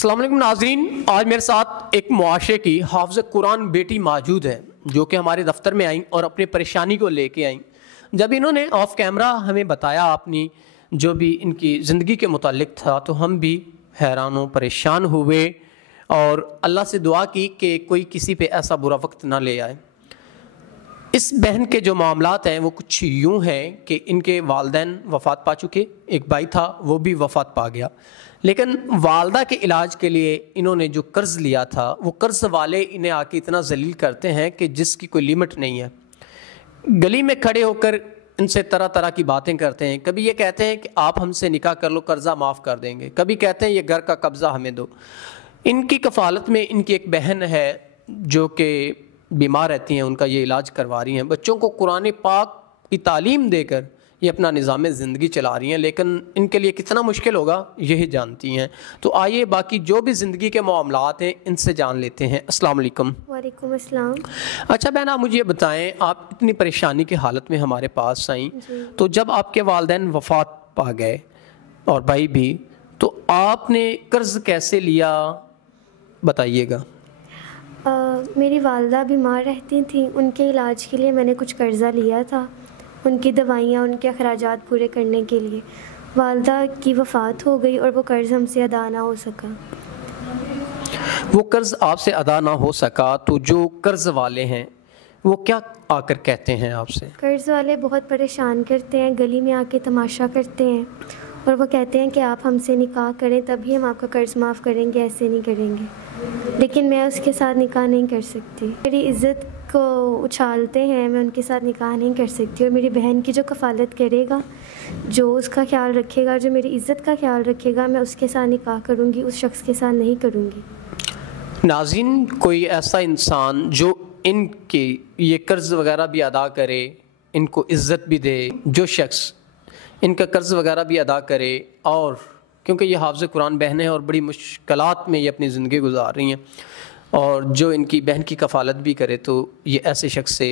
अस्सलाम वालेकुम नाज़रीन, आज मेरे साथ एक मुआशरे की हाफ़िज़ कुरान बेटी मौजूद है जो कि हमारे दफ्तर में आई और अपनी परेशानी को लेके आई। जब इन्होंने ऑफ कैमरा हमें बताया अपनी जो भी इनकी ज़िंदगी के मुतालिक था तो हम भी हैरान व परेशान हुए और अल्लाह से दुआ की कि कोई किसी पे ऐसा बुरा वक्त ना ले आए। इस बहन के जो मामलात हैं वो कुछ यूँ हैं कि इनके वालिदैन वफ़ात पा चुके, एक भाई था वो भी वफ़ात पा गया, लेकिन वालदा के इलाज के लिए इन्होंने जो कर्ज़ लिया था वो कर्ज़ वाले इन्हें आके इतना ज़लील करते हैं कि जिसकी कोई लिमिट नहीं है। गली में खड़े होकर इनसे तरह तरह की बातें करते हैं। कभी ये कहते हैं कि आप हमसे निकाह कर लो, कर्ज़ा माफ़ कर देंगे, कभी कहते हैं ये घर का कब्ज़ा हमें दो। इनकी कफ़ालत में इनकी एक बहन है जो कि बीमार रहती हैं, उनका ये इलाज करवा रही हैं। बच्चों को कुरान पाक की तालीम देकर ये अपना निज़ाम ज़िंदगी चला रही हैं, लेकिन इनके लिए कितना मुश्किल होगा यही जानती हैं। तो आइए बाकी जो भी ज़िंदगी के मामलात हैं इनसे जान लेते हैं। अस्सलाम वालेकुम। वालेकुम अस्सलाम। अच्छा बहन, आप मुझे ये बताएं, आप इतनी परेशानी की हालत में हमारे पास आई तो जब आपके वालिदैन वफ़ात पा गए और भाई भी, तो आपने कर्ज़ कैसे लिया बताइएगा। मेरी वालदा बीमार रहती थी, उनके इलाज के लिए मैंने कुछ कर्ज़ा लिया था, उनकी दवाइयाँ, उनके अखराजात पूरे करने के लिए। वालदा की वफ़ात हो गई और वो कर्ज़ हमसे अदा ना हो सका। वो कर्ज़ आपसे अदा ना हो सका तो जो कर्ज़ वाले हैं वो क्या आकर कहते हैं आपसे? कर्ज़ वाले बहुत परेशान करते हैं, गली में आके तमाशा करते हैं और वो कहते हैं कि आप हमसे निकाह करें तभी हम आपका कर्ज़ माफ़ करेंगे, ऐसे नहीं करेंगे। लेकिन मैं उसके साथ निकाह नहीं कर सकती, मेरी इज़्ज़त को उछालते हैं, मैं उनके साथ निकाह नहीं कर सकती। और मेरी बहन की जो कफ़ालत करेगा, जो उसका ख्याल रखेगा, जो मेरी इज़्ज़त का ख्याल रखेगा, मैं उसके साथ निकाह करूँगी, उस शख्स के साथ नहीं करूँगी। नाज़रीन, कोई ऐसा इंसान जो इनके ये कर्ज़ वगैरह भी अदा करे, इनको इज़्ज़त भी दे, जो शख्स इनका कर्ज़ वगैरह भी अदा करे, और क्योंकि ये हाफ़िज़ कुरान बहनें हैं और बड़ी मुश्किलात में ये अपनी ज़िंदगी गुजार रही हैं, और जो इनकी बहन की कफ़ालत भी करे तो ये ऐसे शख्स से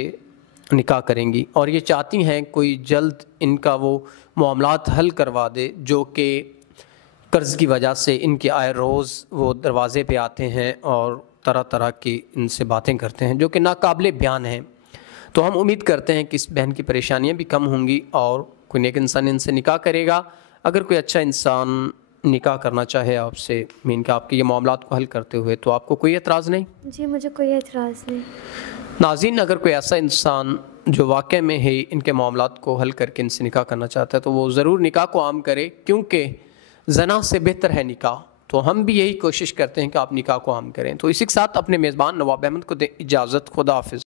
निकाह करेंगी और ये चाहती हैं कोई जल्द इनका वो मामलात हल करवा दे जो कि कर्ज़ की वजह से इनके आए रोज़ वो दरवाज़े पे आते हैं और तरह तरह की इनसे बातें करते हैं जो कि नाकाबिले बयान हैं। तो हम उम्मीद करते हैं कि इस बहन की परेशानियाँ भी कम होंगी और कोई नेक इंसान इनसे निकाह करेगा। अगर कोई अच्छा इंसान निकाह करना चाहे आपसे, मीन का आपके ये मामलात को हल करते हुए, तो आपको कोई एतराज़ नहीं? जी, मुझे कोई एतराज़ नहीं। नाज़रीन, अगर कोई ऐसा इंसान जो वाक़ई में है इनके मामलात को हल करके इनसे निकाह करना चाहता है तो वो ज़रूर निकाह को आम करे, क्योंकि ज़ना से बेहतर है निकाह। तो हम भी यही कोशिश करते हैं कि आप निकाह को आम करें। तो इसी के साथ अपने मेज़बान नवाब अहमद को दें इजाज़त। खुदा हाफ़िज़।